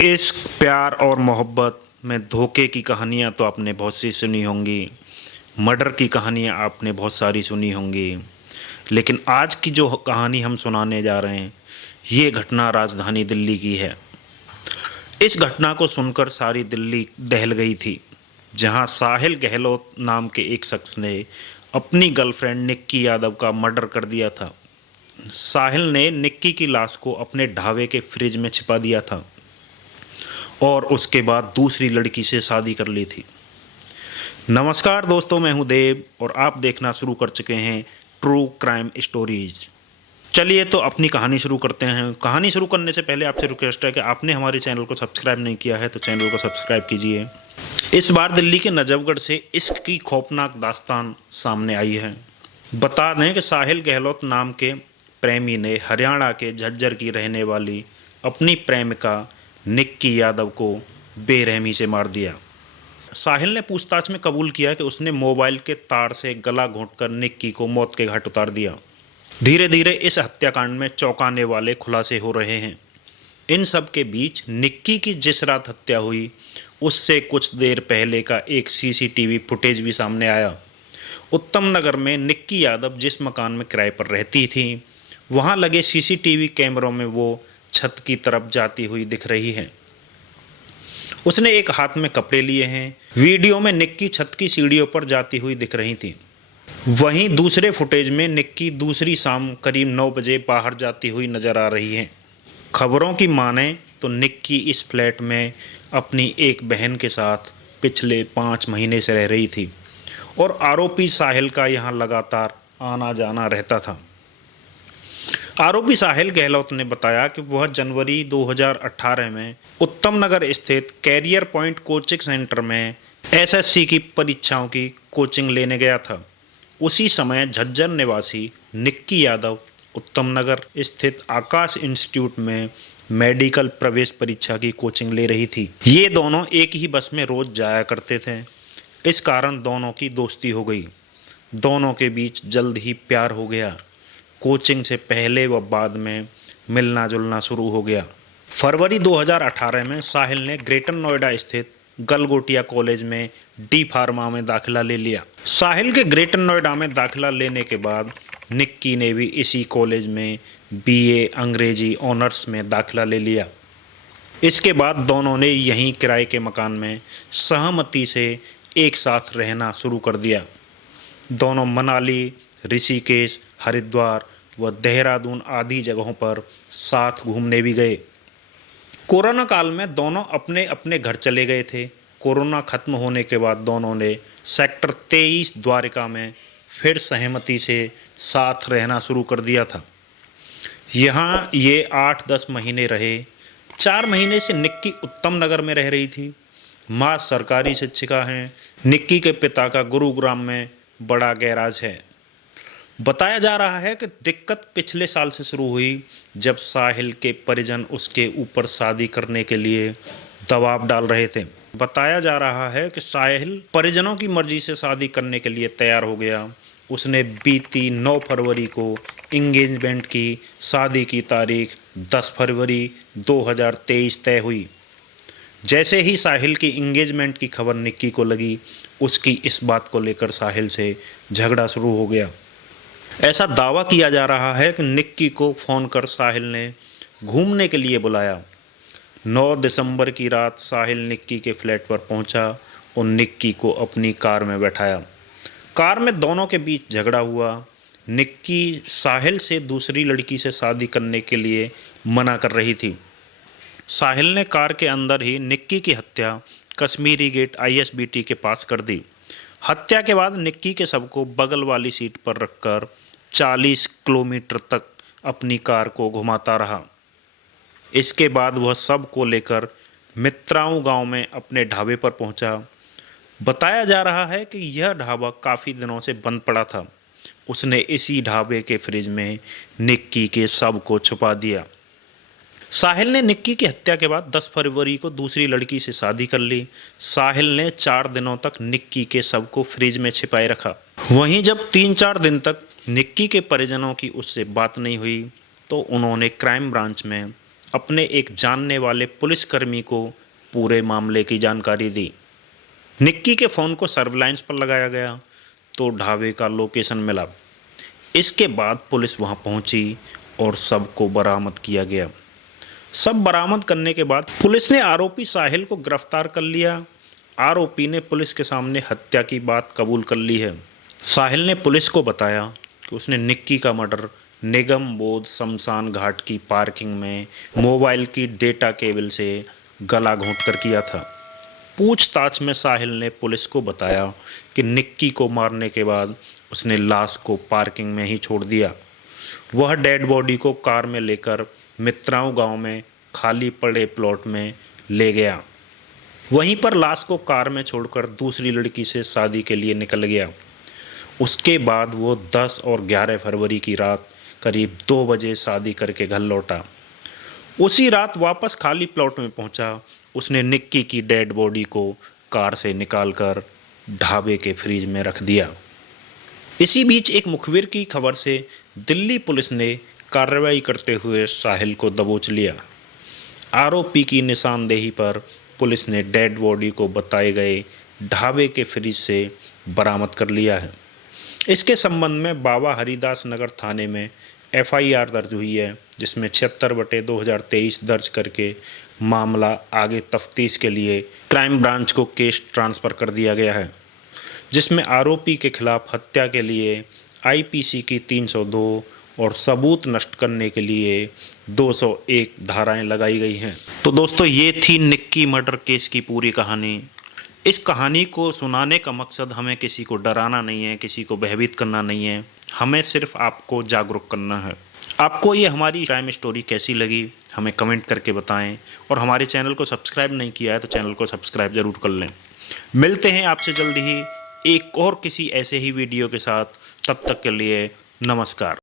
इश्क, प्यार और मोहब्बत में धोखे की कहानियाँ तो आपने बहुत सी सुनी होंगी। मर्डर की कहानियाँ आपने बहुत सारी सुनी होंगी। लेकिन आज की जो कहानी हम सुनाने जा रहे हैं, ये घटना राजधानी दिल्ली की है। इस घटना को सुनकर सारी दिल्ली दहल गई थी, जहां साहिल गहलोत नाम के एक शख्स ने अपनी गर्लफ्रेंड निक्की यादव का मर्डर कर दिया था। साहिल ने निक्की की लाश को अपने ढाबे के फ्रिज में छिपा दिया था और उसके बाद दूसरी लड़की से शादी कर ली थी। नमस्कार दोस्तों, मैं हूं देव और आप देखना शुरू कर चुके हैं ट्रू क्राइम स्टोरीज। चलिए तो अपनी कहानी शुरू करते हैं। कहानी शुरू करने से पहले आपसे रिक्वेस्ट है कि आपने हमारे चैनल को सब्सक्राइब नहीं किया है तो चैनल को सब्सक्राइब कीजिए। इस बार दिल्ली के नजफगढ़ से इश्क की खौफनाक दास्तान सामने आई है। बता दें कि साहिल गहलोत नाम के प्रेमी ने हरियाणा के झज्जर की रहने वाली अपनी प्रेमिका निक्की यादव को बेरहमी से मार दिया। साहिल ने पूछताछ में कबूल किया कि उसने मोबाइल के तार से गला घोंटकर निक्की को मौत के घाट उतार दिया। धीरे धीरे इस हत्याकांड में चौंकाने वाले खुलासे हो रहे हैं। इन सब के बीच निक्की की जिस रात हत्या हुई, उससे कुछ देर पहले का एक सीसीटीवी फुटेज भी सामने आया। उत्तम नगर में निक्की यादव जिस मकान में किराए पर रहती थी, वहां लगे सीसीटीवी कैमरों में वो छत की तरफ जाती हुई दिख रही है। उसने एक हाथ में कपड़े लिए हैं। वीडियो में निक्की छत की सीढ़ियों पर जाती हुई दिख रही थी। वहीं दूसरे फुटेज में निक्की दूसरी शाम करीब 9 बजे बाहर जाती हुई नजर आ रही है। खबरों की माने तो निक्की इस फ्लैट में अपनी एक बहन के साथ पिछले 5 महीने से रह रही थी और आरोपी साहिल का यहाँ लगातार आना जाना रहता था। आरोपी साहिल गहलोत ने बताया कि वह जनवरी 2018 में उत्तम नगर स्थित कैरियर पॉइंट कोचिंग सेंटर में एसएससी की परीक्षाओं की कोचिंग लेने गया था। उसी समय झज्जर निवासी निक्की यादव उत्तम नगर स्थित आकाश इंस्टीट्यूट में मेडिकल प्रवेश परीक्षा की कोचिंग ले रही थी। ये दोनों एक ही बस में रोज जाया करते थे। इस कारण दोनों की दोस्ती हो गई। दोनों के बीच जल्द ही प्यार हो गया। कोचिंग से पहले व बाद में मिलना जुलना शुरू हो गया। फरवरी 2018 में साहिल ने ग्रेटर नोएडा स्थित गलगोटिया कॉलेज में डी फार्मा में दाखिला ले लिया। साहिल के ग्रेटर नोएडा में दाखिला लेने के बाद निक्की ने भी इसी कॉलेज में बीए अंग्रेजी ऑनर्स में दाखिला ले लिया। इसके बाद दोनों ने यहीं किराए के मकान में सहमति से एक साथ रहना शुरू कर दिया। दोनों मनाली, ऋषिकेश, हरिद्वार व देहरादून आदि जगहों पर साथ घूमने भी गए। कोरोना काल में दोनों अपने अपने घर चले गए थे। कोरोना खत्म होने के बाद दोनों ने सेक्टर 23 द्वारिका में फिर सहमति से साथ रहना शुरू कर दिया था। यहाँ ये 8-10 महीने रहे। 4 महीने से निक्की उत्तम नगर में रह रही थी। माँ सरकारी शिक्षिका हैं। निक्की के पिता का गुरुग्राम में बड़ा गैराज है। बताया जा रहा है कि दिक्कत पिछले साल से शुरू हुई, जब साहिल के परिजन उसके ऊपर शादी करने के लिए दबाव डाल रहे थे। बताया जा रहा है कि साहिल परिजनों की मर्जी से शादी करने के लिए तैयार हो गया। उसने बीती 9 फरवरी को इंगेजमेंट की। शादी की तारीख 10 फरवरी 2023 तय हुई। जैसे ही साहिल की इंगेजमेंट की खबर निक्की को लगी, उसकी इस बात को लेकर साहिल से झगड़ा शुरू हो गया। ऐसा दावा किया जा रहा है कि निक्की को फ़ोन कर साहिल ने घूमने के लिए बुलाया। 9 दिसंबर की रात साहिल निक्की के फ्लैट पर पहुंचा और निक्की को अपनी कार में बैठाया। कार में दोनों के बीच झगड़ा हुआ। निक्की साहिल से दूसरी लड़की से शादी करने के लिए मना कर रही थी। साहिल ने कार के अंदर ही निक्की की हत्या कश्मीरी गेट आईएसबीटी के पास कर दी। हत्या के बाद निक्की के शव को बगल वाली सीट पर रखकर 40 किलोमीटर तक अपनी कार को घुमाता रहा। इसके बाद वह शव को लेकर मित्राऊ गांव में अपने ढाबे पर पहुंचा। बताया जा रहा है कि यह ढाबा काफ़ी दिनों से बंद पड़ा था। उसने इसी ढाबे के फ्रिज में निक्की के शव को छुपा दिया। साहिल ने निक्की की हत्या के बाद 10 फरवरी को दूसरी लड़की से शादी कर ली। साहिल ने 4 दिनों तक निक्की के शव को फ्रिज में छिपाए रखा। वहीं जब 3-4 दिन तक निक्की के परिजनों की उससे बात नहीं हुई, तो उन्होंने क्राइम ब्रांच में अपने एक जानने वाले पुलिसकर्मी को पूरे मामले की जानकारी दी। निक्की के फ़ोन को सर्विलांस पर लगाया गया तो ढाबे का लोकेशन मिला। इसके बाद पुलिस वहां पहुंची और सबको बरामद किया गया। सब बरामद करने के बाद पुलिस ने आरोपी साहिल को गिरफ्तार कर लिया। आरोपी ने पुलिस के सामने हत्या की बात कबूल कर ली है। साहिल ने पुलिस को बताया कि उसने निक्की का मर्डर निगम बोध शमशान घाट की पार्किंग में मोबाइल की डेटा केबल से गला घोंट कर किया था। पूछताछ में साहिल ने पुलिस को बताया कि निक्की को मारने के बाद उसने लाश को पार्किंग में ही छोड़ दिया। वह डेड बॉडी को कार में लेकर मित्राओं गांव में खाली पड़े प्लॉट में ले गया। वहीं पर लाश को कार में छोड़कर दूसरी लड़की से शादी के लिए निकल गया। उसके बाद वो 10 और 11 फरवरी की रात करीब 2 बजे शादी करके घर लौटा। उसी रात वापस खाली प्लॉट में पहुंचा। उसने निक्की की डेड बॉडी को कार से निकालकर ढाबे के फ्रिज में रख दिया। इसी बीच एक मुखबिर की खबर से दिल्ली पुलिस ने कार्रवाई करते हुए साहिल को दबोच लिया। आरोपी की निशानदेही पर पुलिस ने डेड बॉडी को बताए गए ढाबे के फ्रिज से बरामद कर लिया है। इसके संबंध में बाबा हरिदास नगर थाने में FIR दर्ज हुई है, जिसमें 76/2023 दर्ज करके मामला आगे तफ्तीश के लिए क्राइम ब्रांच को केस ट्रांसफ़र कर दिया गया है, जिसमें आरोपी के खिलाफ हत्या के लिए IPC की 302 और सबूत नष्ट करने के लिए 201 धाराएं लगाई गई हैं। तो दोस्तों, ये थी निक्की मर्डर केस की पूरी कहानी। इस कहानी को सुनाने का मकसद हमें किसी को डराना नहीं है, किसी को भयभीत करना नहीं है, हमें सिर्फ आपको जागरूक करना है। आपको ये हमारी क्राइम स्टोरी कैसी लगी हमें कमेंट करके बताएं, और हमारे चैनल को सब्सक्राइब नहीं किया है तो चैनल को सब्सक्राइब ज़रूर कर लें। मिलते हैं आपसे जल्दी ही एक और किसी ऐसे ही वीडियो के साथ। तब तक के लिए नमस्कार।